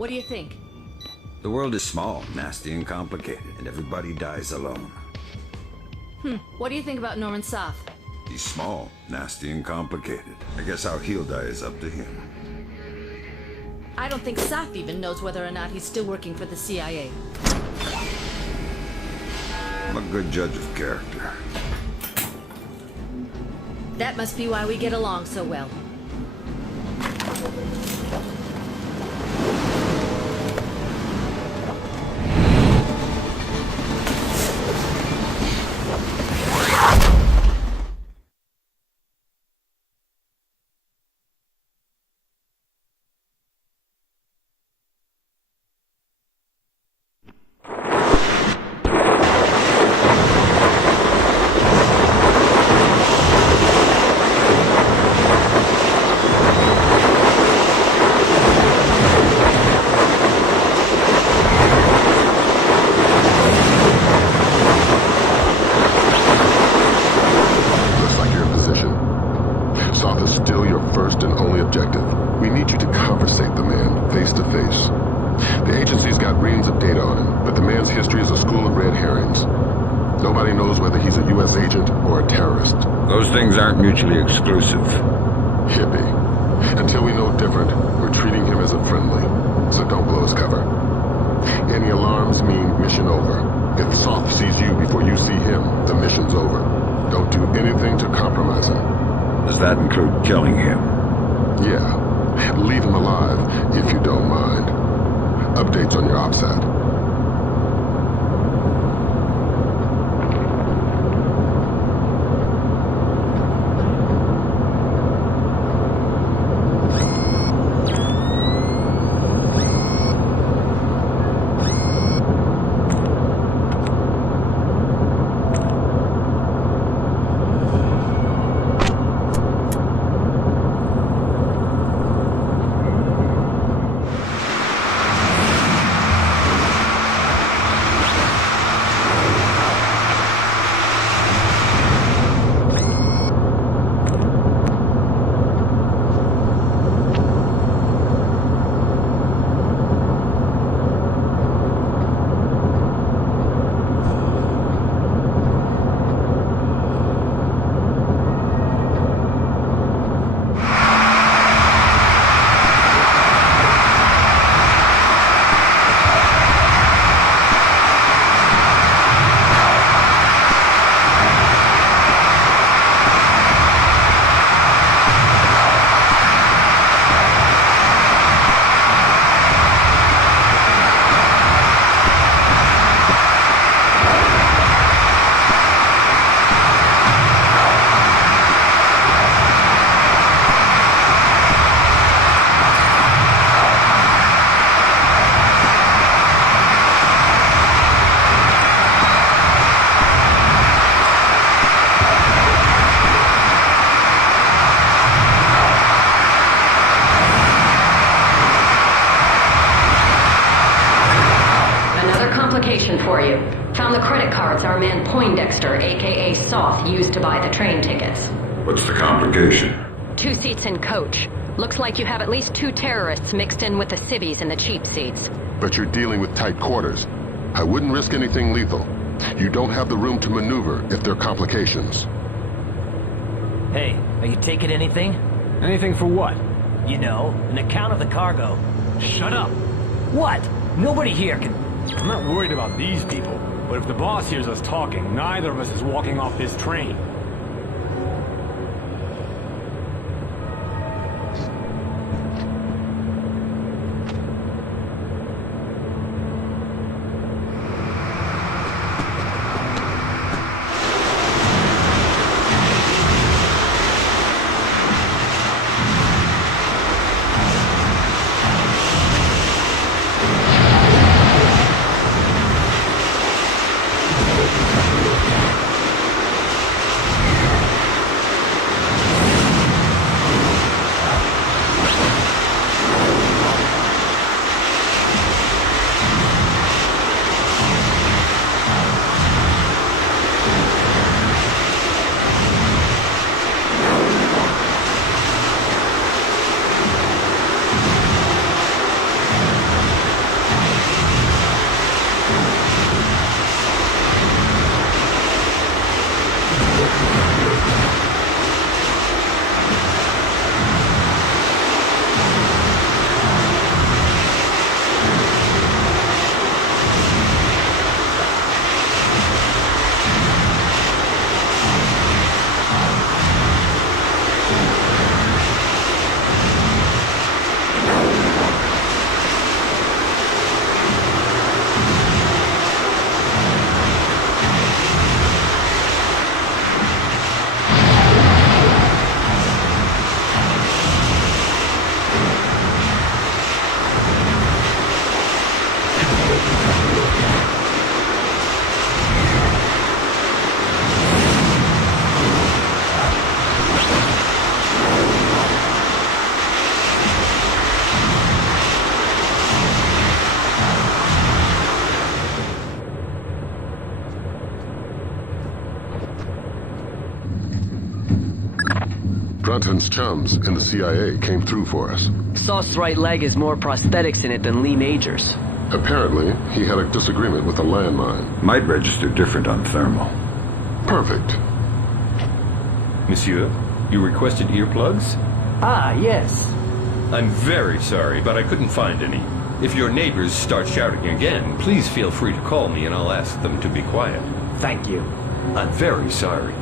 What do you think? The world is small, nasty, and complicated, and everybody dies alone. What do you think about Norman Soth? He's small, nasty, and complicated. I guess how he'll die is up to him. I don't think Soth even knows whether or not he's still working for the CIA. I'm a good judge of character. That must be why we get along so well. Those things aren't mutually exclusive. Hippie. Until we know different, we're treating him as a friendly. So don't blow his cover. Any alarms mean mission over. If Soth sees you before you see him, the mission's over. Don't do anything to compromise him. Does that include killing him? Yeah. Leave him alive, if you don't mind. Updates on your OPSAT. For you. Found the credit cards our man Poindexter, aka Soth, used to buy the train tickets. What's the complication? 2 seats in coach. Looks like you have at least 2 terrorists mixed in with the civvies in the cheap seats. But you're dealing with tight quarters. I wouldn't risk anything lethal. You don't have the room to maneuver if there are complications. Hey, are you taking anything? Anything for what? You know, an account of the cargo. Shut up! What? Nobody here can... I'm not worried about these people, but if the boss hears us talking, neither of us is walking off this train. Jonathan's chums in the CIA came through for us. Sauce's right leg has more prosthetics in it than Lee Major's. Apparently, he had a disagreement with a landmine. Might register different on thermal. Perfect. Monsieur, you requested earplugs? Ah, yes. I'm very sorry, but I couldn't find any. If your neighbors start shouting again, please feel free to call me and I'll ask them to be quiet. Thank you. I'm very sorry.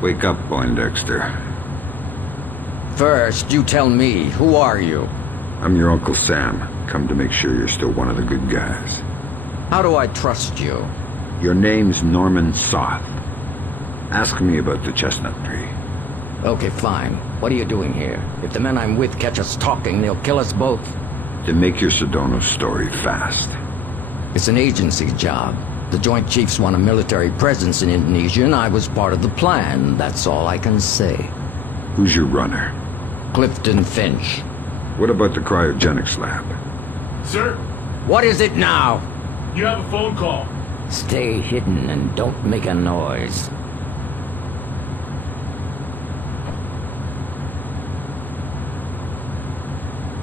Wake up, Poindexter. First, you tell me, who are you? I'm your Uncle Sam. Come to make sure you're still one of the good guys. How do I trust you? Your name's Norman Soth. Ask me about the chestnut tree. Okay, fine. What are you doing here? If the men I'm with catch us talking, they'll kill us both. To make your Sedona story fast. It's an agency job. The Joint Chiefs want a military presence in Indonesia, and I was part of the plan. That's all I can say. Who's your runner? Clifton Finch. What about the cryogenics lab? Sir, What is it now? you have a phone call. Stay hidden and don't make a noise.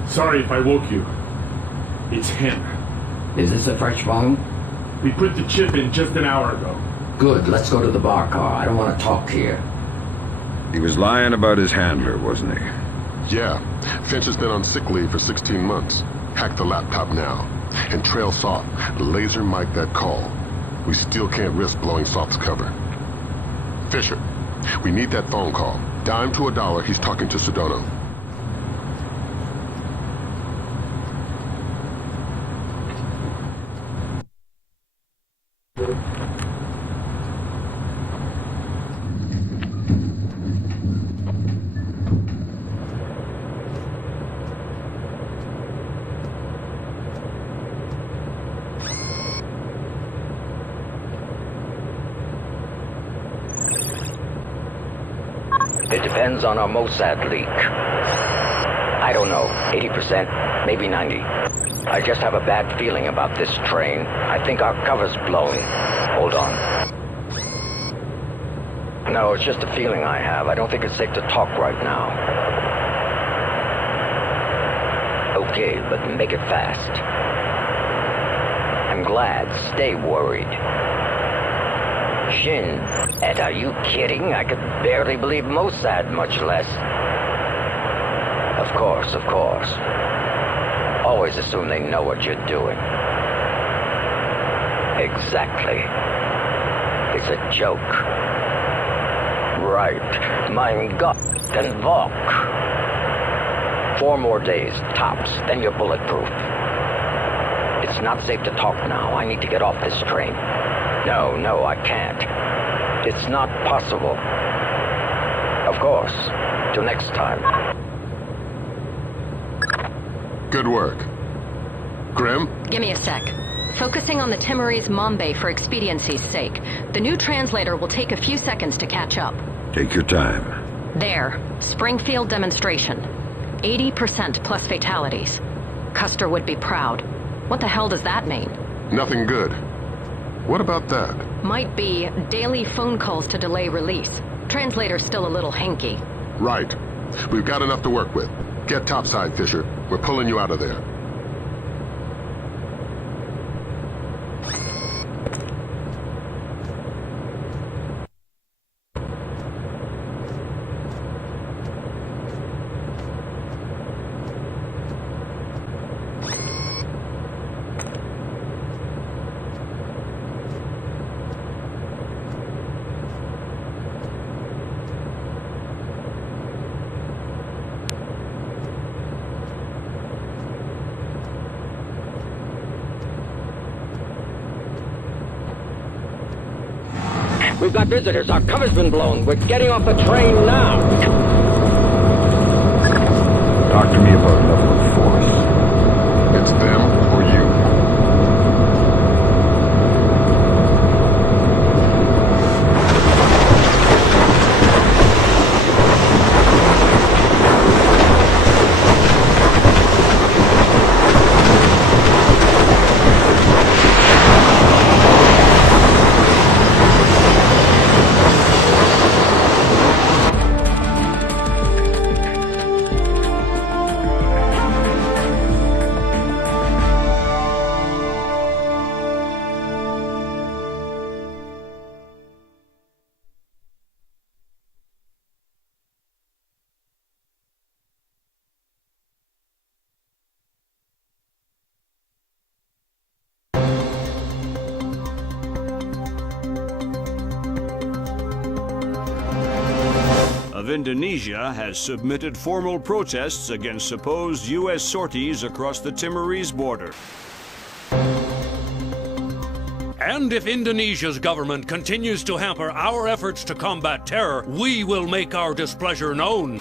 Sorry if I woke you. It's him. Is this a fresh phone? We put the chip in just an hour ago. Good, let's go to the bar car. I don't want to talk here. He was lying about his handler, wasn't he? Yeah, Finch has been on sick leave for 16 months. Hack the laptop now. And trail Soth. Laser mic that call. We still can't risk blowing Soth's cover. Fisher, we need that phone call. Dime to $1, he's talking to Sedona. It depends on our Mossad leak. I don't know, 80%, maybe 90. I just have a bad feeling about this train. I think our cover's blown. Hold on. No, it's just a feeling I have. I don't think it's safe to talk right now. Okay, but make it fast. I'm glad. Stay worried. Shin, Ed, are you kidding? I could barely believe Mossad, much less. Of course, of course. Always assume they know what you're doing. Exactly. It's a joke. Right. Mein Gott, then walk. 4 more days, tops, then you're bulletproof. It's not safe to talk now. I need to get off this train. No, I can't. It's not possible. Of course. Till next time. Good work. Grim? Give me a sec. Focusing on the Timorese Mombay for expediency's sake. The new translator will take a few seconds to catch up. Take your time. There. Springfield demonstration. 80% plus fatalities. Custer would be proud. What the hell does that mean? Nothing good. What about that? Might be daily phone calls to delay release. Translator's still a little hinky. Right. We've got enough to work with. Get topside, Fisher. We're pulling you out of there. We've got visitors. Our cover's been blown. We're getting off the train now. Talk to me about level of force. It's them or you. Of Indonesia has submitted formal protests against supposed U.S. sorties across the Timorese border. And if Indonesia's government continues to hamper our efforts to combat terror, we will make our displeasure known.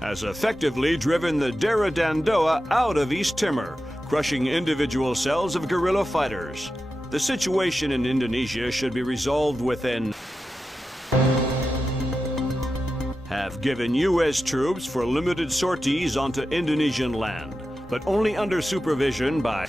Has effectively driven the Dera Dandoa out of East Timor, crushing individual cells of guerrilla fighters. The situation in Indonesia should be resolved within. Have given U.S. troops for limited sorties onto Indonesian land, but only under supervision by